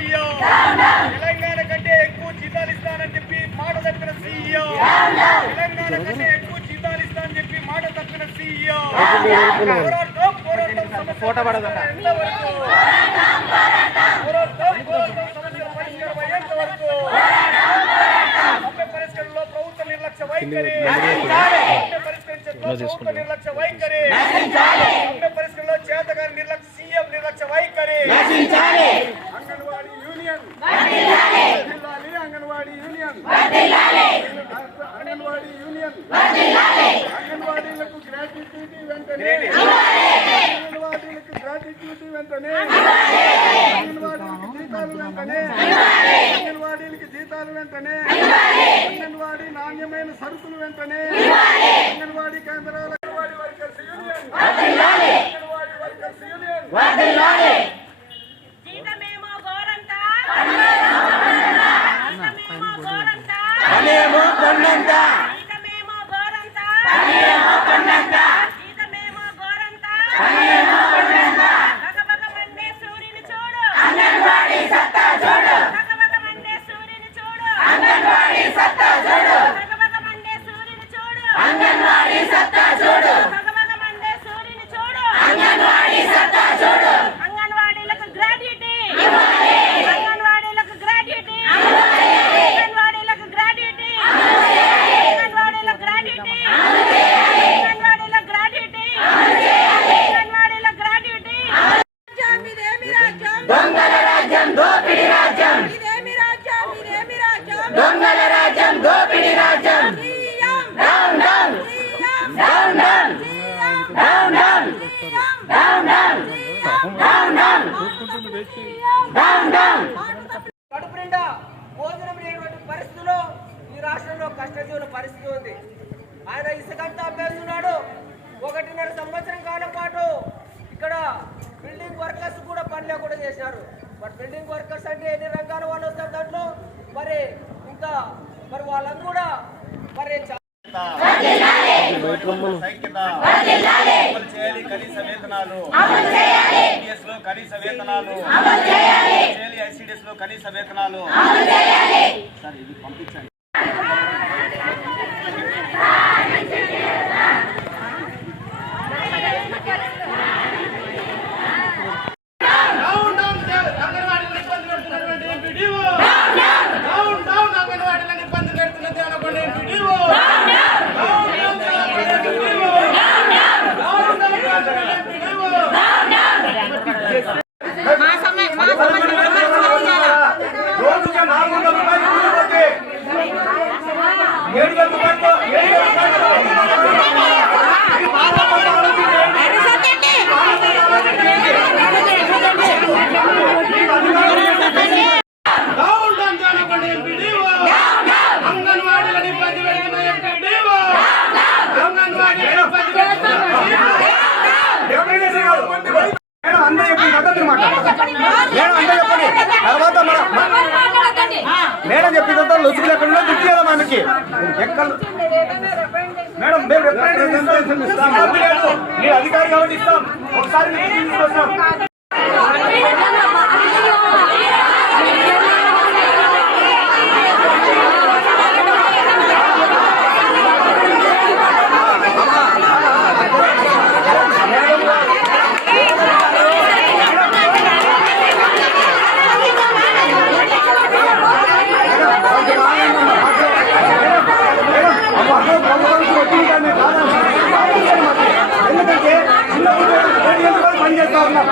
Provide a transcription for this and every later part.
CM Telangana కంటే ఎక్కువ జీతాలు ఇస్తానని చెప్పి మాట తప్పిన సీఎం తెలంగాణ కంటే ఎక్కువ జీతాలు ఇస్తానని చెప్పి మాట తప్పిన సీఎం పోరాటం ఫోటో పడదండి సమస్యల పరిష్కారం అయ్యేంత వరకు పరిష్కారంలో ప్రభుత్వ నిర్లక్ష్య వైఖరి పరిష్కరించే ప్రభుత్వ నిర్లక్ష్య వైఖరి పరిష్కరణలో చేతగారి నిర్లక్ష్య సీఎం నిర్లక్ష్య వైఖరి anganwadi union anganwadi union anganwadi union అంగన్వాడీలకు గ్రాట్యుటీ వెంటనే అంగన్వాడీలకు గ్రాట్యుటీ వెంటనే అంగన్వాడీలకు జీతాలు వెంటనే అంగన్వాడీలకు జీతాలు వెంటనే అంగన్వాడీ నాణ్యమైన సరుకులు వెంటనే అంగన్వాడీ కేంద్రాల anganwadi workers union anganwadi workers union జీతమేమో గోరంత అనేమో కొన్నంత జీతమేమో గోరంత అనేమో కొన్నంత జీతమేమో గోరంత అనేమో కొన్నంత భగభగ మండే సూర్యుని చూడు అంగన్వాడీ సత్తా చూడు భగభగ మండే సూర్యుని చూడు అంగన్వాడీ సత్తా చూడు భగభగ మండే సూర్యుని చూడు అంగన్వాడీ సత్తా చూడు భగభగ మండే సూర్యుని చూడు అంగన్వాడీ సత్తా చూడు అంగన్వాడీలకు గ్రాట్యుటీ ఇవ్వాలి అంగన్వాడీలకు గ్రాట్యుటీ ఇవ్వాలి అంగన్వాడీలకు గ్రాట్యుటీ అంగన్వాడీలకు గ్రాట్యుటీ అంగన్వాడీలకు గ్రాట్యుటీ అంగన్వాడీలకు గ్రాట్యుటీ ఇదేమి రాజ్యం దొంగల రాజ్యం దోపిడి రాజ్యం ఇదేమి రాజ్యం ఇదేమి రాజ్యం దొంగల రాజ్యం దోపిడి రాజ్యం CM down down CM down down CM down down CM down down down down down down కడుపు నిండా భోజనం లేనటువంటి పరిస్థితుల్లో ఈ రాష్ట్రంలో కష్టజీవుల పరిస్థితి ఉంది. ఆయన ఇసుకంతా అమ్మేస్తున్నాడు. 1.5 సంవత్సరం కాలం పాటు ఇక్కడ బిల్డింగ్ వర్కర్స్ కూడా పని లేకుండా చేశారు. మరి బిల్డింగ్ వర్కర్స్ అంటే ఎన్ని రంగాల వాళ్ళు వస్తారు దాంట్లో మరి ఇంకా మరి వాళ్ళని కూడా మరి కనీస వేతనాలు కనీస వేతనాలు ఐసిడిఎస్ లో కనీస వేతనాలు సార్ ఇది పంపించండి. రోజుకి 400 రూపాయలు కూలి పోతే 7,000 రూపాయలు అంగన్వాడీలను ఇబ్బంది పెడుతున్న ఎంపీడీఓ మేడం అందరూ చెప్పండి పద్ధతి మాట మేడం అందరూ చెప్పండి తర్వాత మేడం చెప్పినంత లొసుగు లేకుండా దుఃఖి కదా మనకి ఎక్కడ మేడం మేము రిప్రజెంటేషన్ ఇస్తాం మీరు అధికారి కాబట్టి ఇస్తాం ఒకసారి మీకు తీసుకొస్తాం. ఎందుకంటే చిన్న పని చేస్తా ఉన్నాం.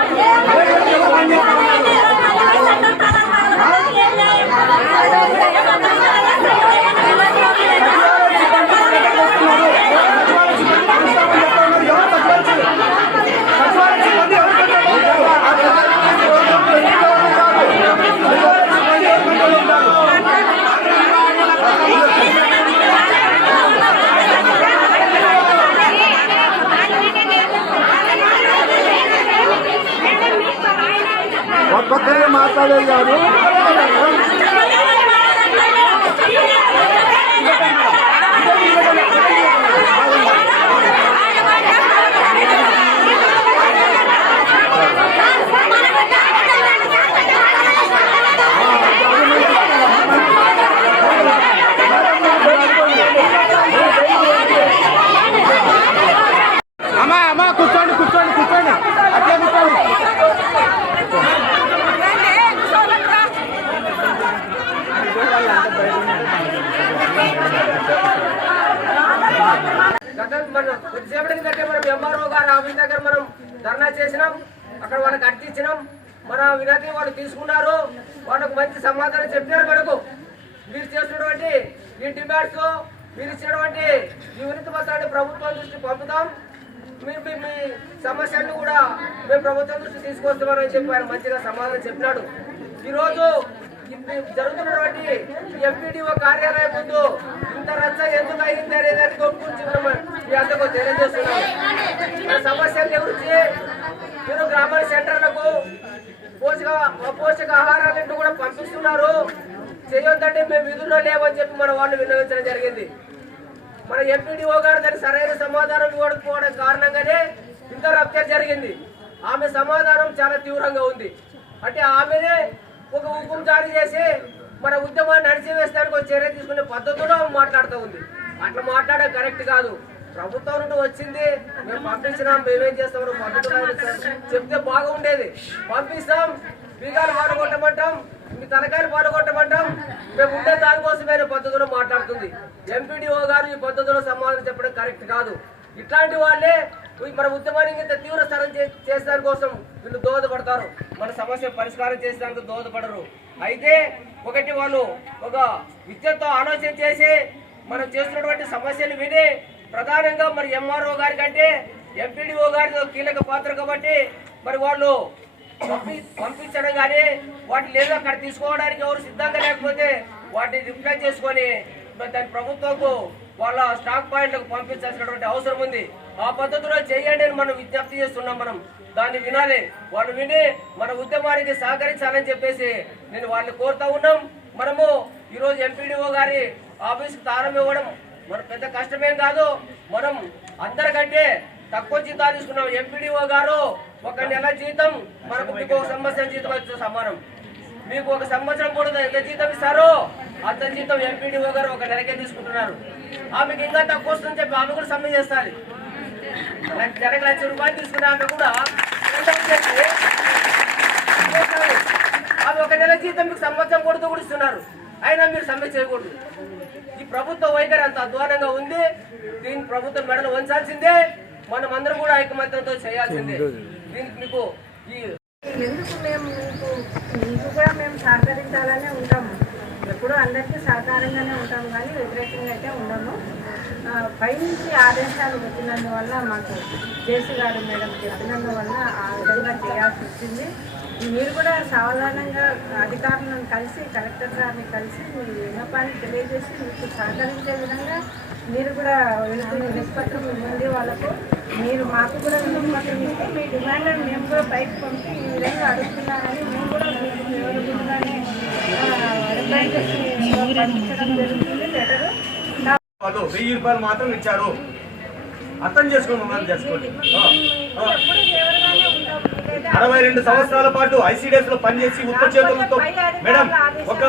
ఒక్కొక్కరే మాట్లాడేవారు. వినతి వాళ్ళు తీసుకున్నారు. వాళ్ళకు మంచి సమాధానం చెప్పారు. మనకు మీరు చేసినటువంటి ఈ డిమాండ్స్, మీరు ఇచ్చినటువంటి ఈ వినతి పత్రాన్ని ప్రభుత్వం దృష్టికి పంపుతాం. మీరు మీ సమస్యలను కూడా మేము ప్రభుత్వం దృష్టి తీసుకొస్తామని చెప్పి ఆయన మంచిగా సమాధానం చెప్పినాడు. ఈరోజు జరుగుతున్నటువంటి ఎంపీడీఓ కార్యాలయం ముందు ఇంత రచ్చ ఎందుకు అయింది అనేది గురించి మీ అందరికీ తెలియజేస్తున్నాం. మన సమస్యల గురించి మీరు గ్రామీణ సెంటర్లకు పోషకాహారాలను కూడా పంపిస్తున్నారు. చేయొద్దంటే మేము విధుల్లో లేవని చెప్పి మన వాళ్ళు విన్నవించడం జరిగింది. మన ఎంపీడీఓ గారు దానికి సరైన సమాధానం ఇవ్వకపోవడం కారణంగానే ఇంత రచ్చ జరిగింది. ఆమె సమాధానం చాలా తీవ్రంగా ఉంది. అంటే ఆమెనే ఒక హుకుం జారీ చేసి మన ఉద్యమాన్ని అణిచివేస్తానికి ఒక చర్య తీసుకునే పద్ధతిలో మాట్లాడుతూ ఉంది. అట్లా మాట్లాడడం కరెక్ట్ కాదు. ప్రభుత్వం నుండి వచ్చింది, మేము పంపించినాం, మేమేం చేస్తామో పద్ధతిలో చెప్తే బాగుండేది. పంపిస్తాం, బీగాలు పాల్గొట్టమంటాం, మీ తలకాయలు పాల్గొట్టమంటాం, మేము ఉండే దానికోసమైన పద్ధతిలో మాట్లాడుతుంది. ఎంపీడీఓ గారు ఈ పద్ధతిలో సమాధానం చెప్పడం కరెక్ట్ కాదు. ఇట్లాంటి వాళ్ళే మన ఉద్యమానికి ఇంత తీవ్ర స్థలం చేసడానికి కోసం వీళ్ళు దోహదపడతారు. మన సమస్య పరిష్కారం చేసేందుకు దోహదపడరు. అయితే ఒకటి వాళ్ళు ఒక విద్యతో ఆలోచన చేసి మనం చేస్తున్నటువంటి సమస్యలు విని ప్రధానంగా మరి ఎంఆర్ఓ గారి కంటే ఎంపీడీఓ గారి కీలక పాత్ర కాబట్టి మరి వాళ్ళు పంపించడం కానీ వాటి లేదు అక్కడ తీసుకోవడానికి ఎవరు సిద్ధంగా లేకపోతే వాటిని రిప్లై చేసుకొని దాని ప్రభుత్వంకు వాళ్ళ స్టాక్ పాయింట్లకు పంపించాల్సినటువంటి అవసరం ఉంది. ఆ పద్ధతిలో చేయండి అని మనం విజ్ఞప్తి చేస్తున్నాం. మనం దాన్ని వినాలి. వాళ్ళు విని మన ఉద్యమానికి సహకరించాలని చెప్పేసి నేను వాళ్ళని కోరుతా ఉన్నాం. మనము ఈరోజు ఎంపీడీఓ గారి ఆఫీస్కి తాళం ఇవ్వడం మన పెద్ద కష్టమేం కాదు. మనం అందరికంటే తక్కువ జీతాలు తీసుకున్నాం. ఎంపీడీఓ గారు ఒక నెల జీతం మనకు మీకు ఒక సంవత్సరం జీతం వచ్చే సమానం. మీకు ఒక సంవత్సరం కూడా ఎంత జీతం ఇస్తారో అంత జీతం ఎంపీడీఓ గారు ఒక నెలకే తీసుకుంటున్నారు. ఆమెకి ఇంకా తక్కువ వస్తుందని చెప్పి ఆమె కూడా సమ్మె చేస్తారు. నెలకు ₹1,00,000 తీసుకునే ఆమె కూడా ఆమె ఒక నెల జీతం మీకు సంవత్సరం కూడా ఇస్తున్నారు. అయినా మీరు సమ్మె చేయకూడదు. ఈ ప్రభుత్వ వైఖరి అంత అధ్వానంగా ఉంది. దీని ప్రభుత్వం మెడలు వంచాల్సిందే. మనం అందరం కూడా ఐకమత్యంతో చేయాల్సిందే. దీనికి మీకు ఎందుకు మేము మీకు కూడా మేము సహకరించాలనే ఉంటాము. ఎప్పుడూ అందరికీ సహకారంగానే ఉంటాము, కానీ వ్యతిరేకంగా అయితే ఉండము. పైనుంచి ఆదేశాలు పెట్టినందువల్ల మాకు జేసీ గారు మేడం చెప్పినందువల్ల ఆ విధంగా చేయాల్సి వచ్చింది. మీరు కూడా సాధారణంగా అధికారులను కలిసి కలెక్టర్ గారిని కలిసి మీ విన్నపాన్ని తెలియజేసి మీకు సహకరించే విధంగా మీరు కూడా నిష్పత్రం ఇవ్వండి వాళ్ళకు. మీరు మాకు కూడా నిష్పత్రం ఇస్తే మీ డిమాండ్లను మేము కూడా బయట పంపి ఈ విధంగా అడుగుతున్నారని మేము కూడా మీకు వివరంగానే రిప్లై చేసి పంపించడం జరుగుతుంది. లెటరు వాళ్ళు ₹1,000 మాత్రం ఇచ్చారు. అర్థం చేసుకోండి. 62 సంవత్సరాల పాటు ఐసీడీఎస్ లో పనిచేసి ఉత్త చేతులతో మేడం ఒక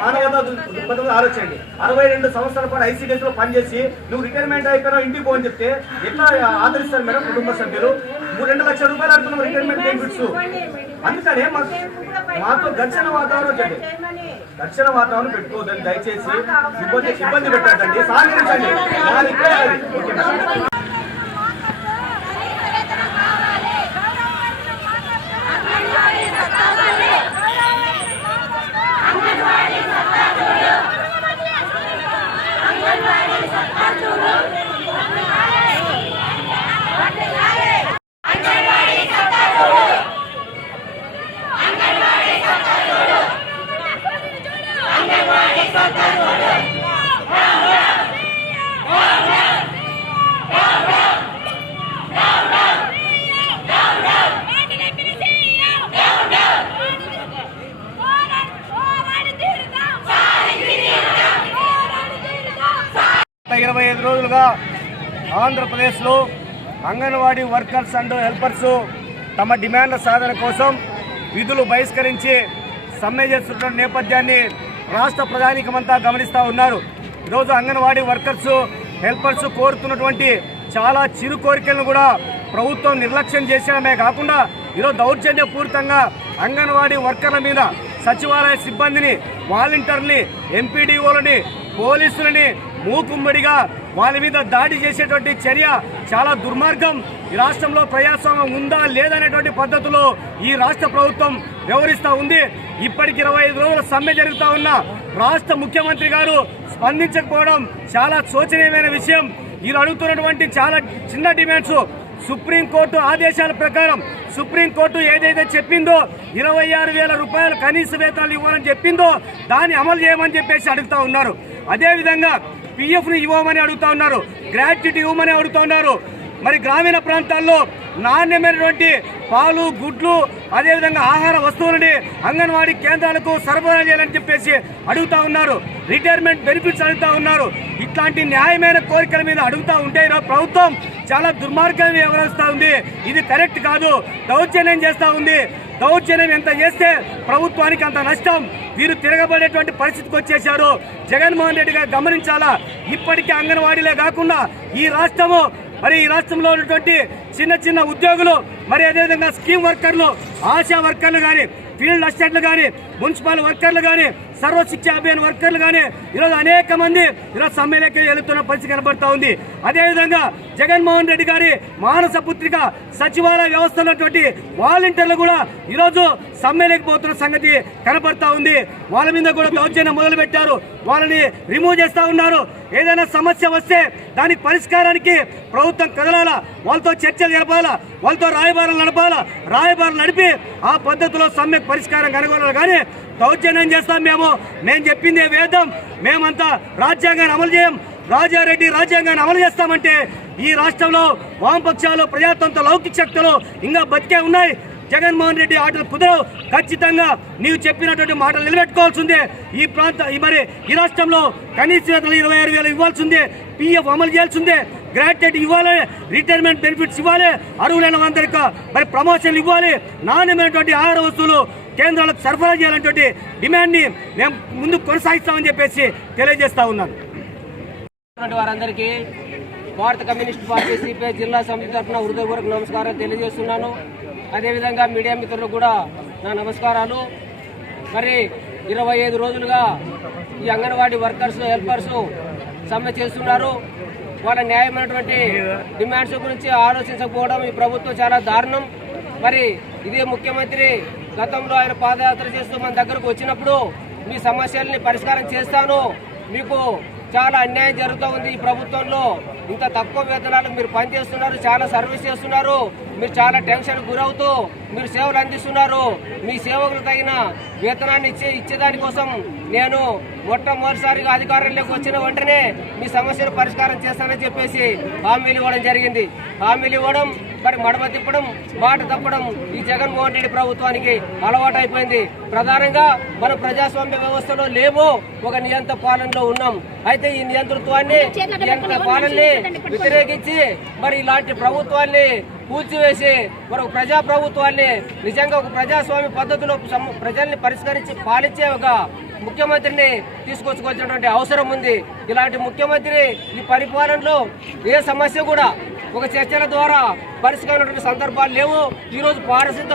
మానవతా దృక్పథంలో ఆలోచించండి. 62 సంవత్సరాల పాటు ఐసీడీఎస్ లో పనిచేసి నువ్వు రిటైర్మెంట్ అయిపోయినా ఇంటికి పోని చెప్తే ఎట్లా ఆదరిస్తారు మేడం? కుటుంబ సభ్యులు ₹2 లక్షలు అడుగుతున్నాం రిటైర్మెంట్ బెనిఫిట్స్. అందుకనే మాతో ఘర్షణ వాతావరణం చెప్పండి. ఘర్షణ వాతావరణం పెట్టుకోవద్దని దయచేసి ఇబ్బంది పెట్టండి. సహకరించండి. గత 25 రోజులుగా ఆంధ్రప్రదేశ్లో అంగన్వాడీ వర్కర్స్ అండ్ హెల్పర్స్ తమ డిమాండ్ల సాధన కోసం విధులు బహిష్కరించి సమ్మె చేస్తున్న నేపథ్యాన్ని రాష్ట్ర ప్రజానీకమంతా గమనిస్తూ ఉన్నారు. ఈరోజు అంగన్వాడీ వర్కర్స్ హెల్పర్స్ కోరుతున్నటువంటి చాలా చిరు కోరికలను కూడా ప్రభుత్వం నిర్లక్ష్యం చేసడమే కాకుండా ఈరోజు దౌర్జన్యపూరితంగా అంగన్వాడీ వర్కర్ల మీద సచివాలయ సిబ్బందిని, వాలంటీర్లని, ఎంపీడీఓలని, పోలీసులని మూకుమ్మడిగా వాళ్ళ మీద దాడి చేసేటువంటి చర్య చాలా దుర్మార్గం. ఈ రాష్ట్రంలో ప్రజాస్వామ్యం ఉందా లేదనేటువంటి పద్ధతిలో ఈ రాష్ట్ర ప్రభుత్వం వ్యవహరిస్తూ ఉంది. ఇప్పటికి 25 రోజుల సమ్మె జరుగుతూ ఉన్న రాష్ట్ర ముఖ్యమంత్రి గారు స్పందించకపోవడం చాలా శోచనీయమైన విషయం. వీరు అడుగుతున్నటువంటి చాలా చిన్న డిమాండ్స్ సుప్రీంకోర్టు ఆదేశాల ప్రకారం సుప్రీంకోర్టు ఏదైతే చెప్పిందో 26,000 రూపాయలు కనీస వేతనాలు ఇవ్వాలని చెప్పిందో దాన్ని అమలు చేయమని చెప్పేసి అడుగుతా ఉన్నారు. అదేవిధంగా పిఎఫ్ను ఇవ్వమని అడుగుతా ఉన్నారు, గ్రాట్యుటీ ఇవ్వమని అడుగుతా ఉన్నారు. మరి గ్రామీణ ప్రాంతాల్లో నాణ్యమైనటువంటి పాలు, గుడ్లు, అదేవిధంగా ఆహార వస్తువులని అంగన్వాడీ కేంద్రాలకు సరఫరా చేయాలని చెప్పేసి అడుగుతా ఉన్నారు. రిటైర్మెంట్ బెనిఫిట్స్ అడుగుతా ఉన్నారు. ఇట్లాంటి న్యాయమైన కోరికల మీద అడుగుతా ఉంటే ప్రభుత్వం చాలా దుర్మార్గంగా వ్యవహరిస్తూ ఉంది. ఇది కరెక్ట్ కాదు, దౌర్జన్యం చేస్తూ ఉంది. దౌర్జన్యం ఎంత చేస్తే ప్రభుత్వానికి అంత నష్టం. వీరు తిరగబడేటువంటి పరిస్థితికి వచ్చేశారు. జగన్మోహన్ రెడ్డి గారు గమనించాలా. ఇప్పటికీ అంగన్వాడీలే కాకుండా ఈ రాష్ట్రంలో ఉన్నటువంటి చిన్న చిన్న ఉద్యోగులు, మరి అదేవిధంగా స్కీమ్ వర్కర్లు, ఆశా వర్కర్లు కానీ, ఫీల్డ్ అసిస్టెంట్లు కానీ, మున్సిపల్ వర్కర్లు కానీ, సర్వశిక్ష అభియాన్ వర్కర్లు కానీ ఈరోజు అనేక మంది ఈరోజు సమ్మెలోకి వెళుతున్న పరిస్థితి కనబడతా ఉంది. అదేవిధంగా జగన్మోహన్ రెడ్డి గారి మానస పుత్రిక సచివాలయ వ్యవస్థలో ఉన్నటువంటి వాలంటీర్లు కూడా ఈరోజు సమ్మెలోకి పోతున్న సంగతి కనబడతా ఉంది. వాళ్ళ మీద కూడా దౌర్జన్యం మొదలు పెట్టారు. వాళ్ళని రిమూవ్ చేస్తూ ఉన్నారు. ఏదైనా సమస్య వస్తే దానికి పరిష్కారానికి ప్రభుత్వం కదలాలా, వాళ్ళతో చర్చలు జరపాలా, వాళ్ళతో రాయబారాలు నడపాలా. రాయబారాలు నడిపి ఆ పద్ధతిలో సమ్మెకు పరిష్కారం కనుగొనాలి. కానీ దౌర్జన్యం చేస్తాం మేము చెప్పిందే వేదం, మేమంతా రాజ్యాంగాన్ని అమలు చేయం, రాజారెడ్డి రాజ్యాంగాన్ని అమలు చేస్తామంటే ఈ రాష్ట్రంలో వామపక్షాలు, ప్రజాతంత్ర లౌకిక శక్తులు ఇంకా బతికే ఉన్నాయి. జగన్మోహన్ రెడ్డి ఆటలు కుదరవు. ఖచ్చితంగా నీవు చెప్పినటువంటి మాటలు నిలబెట్టుకోవాల్సిందే. ఈ రాష్ట్రంలో కనీస వేతనాలు 26,000 ఇవ్వాల్సిందే, పిఎఫ్ అమలు చేయాల్సిందే, గ్రాట్యుటీ ఇవ్వాలి, రిటైర్మెంట్ బెనిఫిట్స్ ఇవ్వాలి, అర్హులైన అందరికీ మరి ప్రమోషన్లు ఇవ్వాలి, నాణ్యమైనటువంటి ఆహార వస్తువులు కేంద్రాలకు సరఫరా చేయాలనేటువంటి డిమాండ్ని మేము ముందుకు కొనసాగిస్తామని చెప్పేసి తెలియజేస్తా ఉన్నాను. వారందరికీ భారత కమ్యూనిస్ట్ పార్టీ సిపిఐ జిల్లా సమితి తరఫున హృదయపూర్వక నమస్కారం తెలియజేస్తున్నాను. అదేవిధంగా మీడియా మిత్రులకు కూడా నా నమస్కారాలు. మరి 25 రోజులుగా ఈ అంగన్వాడీ వర్కర్స్, హెల్పర్స్ సమ్మె చేస్తున్నారు. వాళ్ళ న్యాయమైనటువంటి డిమాండ్స్ గురించి ఆలోచించకపోవడం ఈ ప్రభుత్వం చాలా దారుణం. మరి ఇదే ముఖ్యమంత్రి గతంలో ఆయన పాదయాత్ర చేస్తూ మన దగ్గరకు వచ్చినప్పుడు మీ సమస్యల్ని పరిష్కారం చేస్తాను, మీకు చాలా అన్యాయం జరుగుతూ ఉంది ఈ ప్రభుత్వంలో, ఇంత తక్కువ వేతనాలకు మీరు పనిచేస్తున్నారు, చాలా సర్వీస్ చేస్తున్నారు, మీరు చాలా టెన్షన్ గురవుతూ మీరు సేవలు అందిస్తున్నారు, మీ సేవకులు తగిన వేతనాన్ని ఇచ్చేదానికోసం నేను మొట్టమొదటిసారిగా అధికారంలోకి వచ్చిన వెంటనే మీ సమస్యను పరిష్కారం చేస్తానని చెప్పేసి హామీలు ఇవ్వడం జరిగింది. హామీలు ఇవ్వడం, మరి మడమ తిప్పడం, మాట తప్పడం ఈ జగన్మోహన్ రెడ్డి ప్రభుత్వానికి అలవాటు అయిపోయింది. ప్రధానంగా మనం ప్రజాస్వామ్య వ్యవస్థలో లేవు, ఒక నియంత్రణ పాలనలో ఉన్నాం. అయితే ఈ నియంతృత్వాన్ని, నియంత్రణ పాలనని వ్యతిరేకించి మరి ఇలాంటి ప్రభుత్వాన్ని కూల్చివేసి మరి ఒక ప్రజా ప్రభుత్వాన్ని నిజంగా ఒక ప్రజాస్వామ్య పద్ధతిలో ప్రజల్ని పరిష్కరించి పాలించే ఒక ముఖ్యమంత్రిని తీసుకొచ్చుకోవాల్సినటువంటి అవసరం ఉంది. ఇలాంటి ముఖ్యమంత్రి ఈ పరిపాలనలో ఏ సమస్య కూడా ఒక చర్చల ద్వారా పరిష్కారమైనటువంటి సందర్భాలు లేవు. ఈరోజు పారిశుద్ధ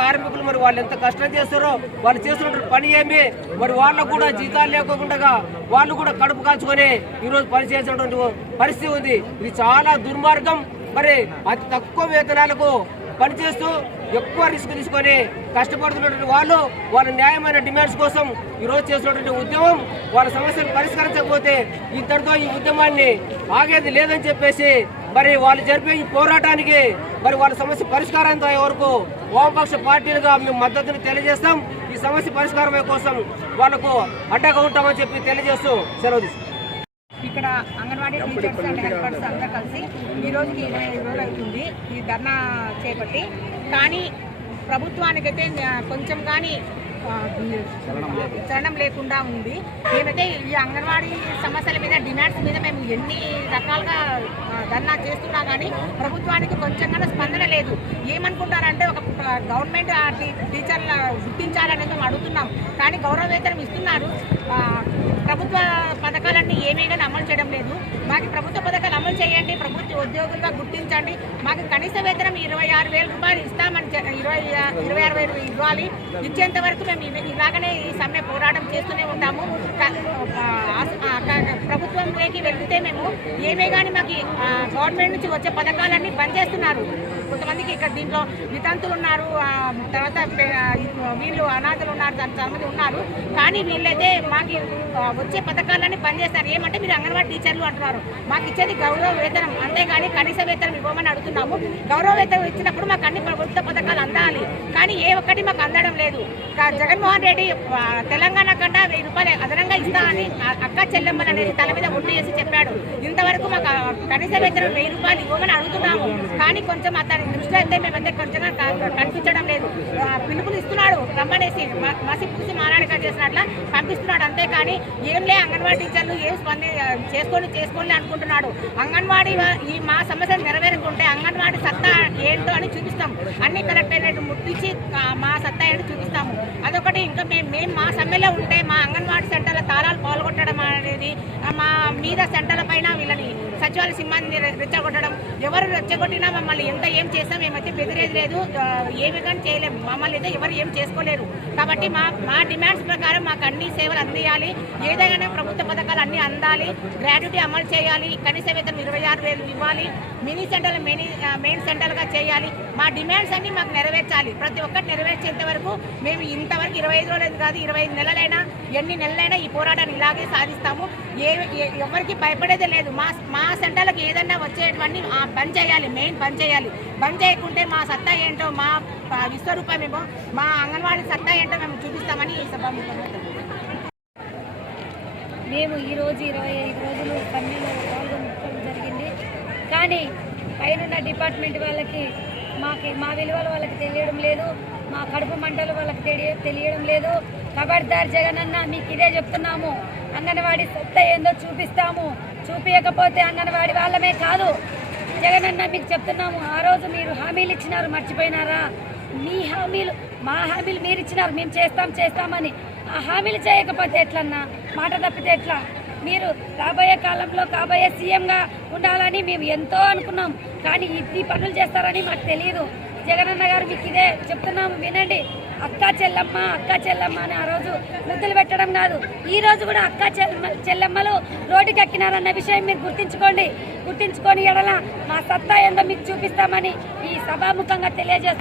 కార్మికులు మరి వాళ్ళు ఎంత కష్టం చేస్తారో, వాళ్ళు చేస్తున్నటువంటి పని ఏమి, మరి వాళ్ళకు కూడా జీతాలు లేకుండా వాళ్ళు కూడా కడుపు కాల్చుకొని ఈరోజు పని చేసేటువంటి పరిస్థితి ఉంది. ఇది చాలా దుర్మార్గం. మరి అతి తక్కువ వేతనాలకు పనిచేస్తూ ఎక్కువ రిస్క్ తీసుకొని కష్టపడుతున్నటువంటి వాళ్ళు వాళ్ళ న్యాయమైన డిమాండ్స్ కోసం ఈరోజు చేస్తున్నటువంటి ఉద్యమం, వాళ్ళ సమస్యలు పరిష్కరించకపోతే ఇంతటితో ఈ ఉద్యమాన్ని ఆగేది లేదని చెప్పేసి మరి వాళ్ళు జరిపే ఈ పోరాటానికి మరి వాళ్ళ సమస్య పరిష్కారం అయ్యే వరకు వామపక్ష పార్టీలుగా మేము మద్దతును తెలియజేస్తాం. ఈ సమస్య పరిష్కారం కోసం వాళ్లకు అడ్డగా ఉంటామని చెప్పి తెలియజేస్తూ సెలవు తీసుకుంటాం. ఇక్కడ అంగన్వాడీ టీచర్స్ అండ్ హెల్పర్స్ అంతా కలిసి ఈ రోజుకి 25 రోజులు అవుతుంది ఈ ధర్నా చేపట్టి. కానీ ప్రభుత్వానికైతే కొంచెం కానీ చలనం లేకుండా ఉంది. మేమైతే ఈ అంగన్వాడీ సమస్యల మీద, డిమాండ్స్ మీద మేము ఎన్ని రకాలుగా ధర్నా చేస్తున్నా కానీ ప్రభుత్వానికి కొంచెంగా స్పందన లేదు. ఏమనుకుంటారంటే ఒక గవర్నమెంట్ టీచర్ల గుర్తించాలని మేము అడుగుతున్నాం, కానీ గౌరవ వేతనం ఇస్తున్నారు. ప్రభుత్వ పథకాలు పథకాలన్నీ ఏమీ కానీ అమలు చేయడం లేదు. మాకు ప్రభుత్వ పథకాలు అమలు చేయండి, ప్రభుత్వ ఉద్యోగులుగా గుర్తించండి, మాకు కనీస వేతనం 26,000 రూపాయలు ఇస్తామని 26,000 ఇవ్వాలి. ఇచ్చేంత వరకు మేము ఇలాగనే ఈ సమ్మె పోరాటం చేస్తూనే ఉంటాము. ప్రభుత్వంలోకి వెళ్తే మేము ఏమే కానీ మాకు గవర్నమెంట్ నుంచి వచ్చే పథకాలన్నీ బంద్ చేస్తున్నారు. కొంతమందికి ఇక్కడ దీంట్లో వితంతులు ఉన్నారు, తర్వాత వీళ్ళు అనాథలు ఉన్నారు, చాలామంది ఉన్నారు. కానీ వీళ్ళైతే మాకు వచ్చే పథకాలన్నీ బంద్ చేస్తారు. ఏమంటే మీరు అంగన్వాడీ టీచర్లు అంటున్నారు, మాకు ఇచ్చేది గౌరవ వేతనం, అంతేగాని కనీస వేతనం ఇవ్వమని అడుగుతున్నాము. గౌరవ వేతనం ఇచ్చినప్పుడు మాకు అన్ని ప్రభుత్వ పథకాలు అందాలి, కానీ ఏ ఒక్కటి మాకు అందడం లేదు. జగన్మోహన్ రెడ్డి తెలంగాణ కన్నా 1,000 రూపాయలు అదనంగా ఇస్తా అని అక్క చెల్లెమ్మలు అనేది తల మీద ఒట్టు చేసి చెప్పాడు. ఇంతవరకు మాకు కనీస వేతనం 1,000 రూపాయలు ఇవ్వమని అడుగుతున్నాము, కానీ కొంచెం అతని దృష్టి అయితే మేమైతే కొంచెం కనిపించడం లేదు. పిలుపులు ఇస్తున్నాడు, రమ్మనేసి మసి పూసి మారాడిగా చేసినట్ల పంపిస్తున్నాడు, అంతేకాని ఏంలే అంగన్వాడీ టీచర్లు ఏం చేసుకోండి అనుకుంటున్నాడు. అంగన్వాడీ ఈ మా సమస్యలు నెరవేరుకుంటే అంగన్వాడీ సత్తా ఏంటో అని చూపిస్తాం, అన్ని కలెక్టరేట్ ముట్టించి మా సత్తా ఏంటో చూపిస్తాము. అదొకటి. ఇంకా మేము మా సమ్మెలో ఉంటే మా అంగన్వాడీ సెంటర్ల తాళాలు పాల్గొట్టడం అనేది, మా మీద సెంటర్ల పైన వీళ్ళని సచివాలయ సిబ్బంది రెచ్చగొట్టడం, ఎవరు రెచ్చగొట్టినా మమ్మల్ని ఏం చేసినా మేమైతే బెదిరేది లేదు, ఏమి కానీ చేయలేము, మమ్మల్ని అయితే ఎవరు ఏం చేసుకోలేరు. కాబట్టి మా డిమాండ్స్ ప్రకారం మాకు అన్ని సేవలు అందియాలి, ఏదైనా ప్రభుత్వ పథకాలు అన్నీ అందాలి, గ్రాడ్యుటీ అమలు చేయాలి, కనీస వేతనం 26,000 ఇవ్వాలి, మినీ సెంటర్లు మెయిన్ సెంటర్లుగా చేయాలి. మా డిమాండ్స్ అన్ని మాకు నెరవేర్చాలి. ప్రతి ఒక్కటి నెరవేర్చేంత వరకు మేము ఇంతవరకు 25 రోజులు కాదు, 25 నెలలైనా ఎన్ని నెలలైనా ఈ పోరాటాన్ని ఇలాగే సాధిస్తాము. ఎవరికి భయపడేదే లేదు. మా సెంటర్లకు ఏదన్నా వచ్చేటువంటి బంద్ చేయాలి, మెయిన్ బంద్ చేయాలి. బంద్ చేయకుంటే మా సత్తా ఏంటో, మా విశ్వరూపమేమో, మా అంగన్వాడీ సత్తా ఏంటో మేము చూపిస్తామని ఈ సభాముఖంగా మేము ఈరోజు 25 రోజులు సమ్మెలో పాల్గొనడం జరిగింది. కానీ పైన డిపార్ట్మెంట్ వాళ్ళకి మా విలువలు వాళ్ళకి తెలియడం లేదు, మా కడుపు మంటలు వాళ్ళకి తెలియడం లేదు. ఖబర్దార్ జగనన్న, మీకు ఇదే చెప్తున్నాము, అంగన్వాడీ సత్తా ఏందో చూపిస్తాము, చూపించకపోతే అంగన్వాడీ వాళ్ళమే కాదు. జగనన్న మీకు చెప్తున్నాము, ఆ రోజు మీరు హామీలు ఇచ్చినారు, మర్చిపోయినారా? మీ హామీలు మా హామీలు మీరు ఇచ్చినారు, మేము చేస్తామని. ఆ హామీలు చేయకపోతే ఎట్లన్నా, మాట తప్పితే ఎట్లా? మీరు రాబోయే కాలంలో కాబోయే సీఎంగా ఉండాలని మేము ఎంతో అనుకున్నాం, కానీ ఈ పనులు చేస్తారని మాకు తెలియదు. జగనన్న గారు మీకు ఇదే చెప్తున్నాము, వినండి. అక్క చెల్లమ్మ అని ఆ రోజు ముద్దులు పెట్టడం కాదు, ఈ రోజు కూడా అక్క చెల్లెమ్మలు రోడ్డుకి ఎక్కినారన్న విషయం మీరు గుర్తించుకొని ఎడల మా సత్తా ఏందో మీకు చూపిస్తామని ఈ సభాముఖంగా తెలియజేస్తాం.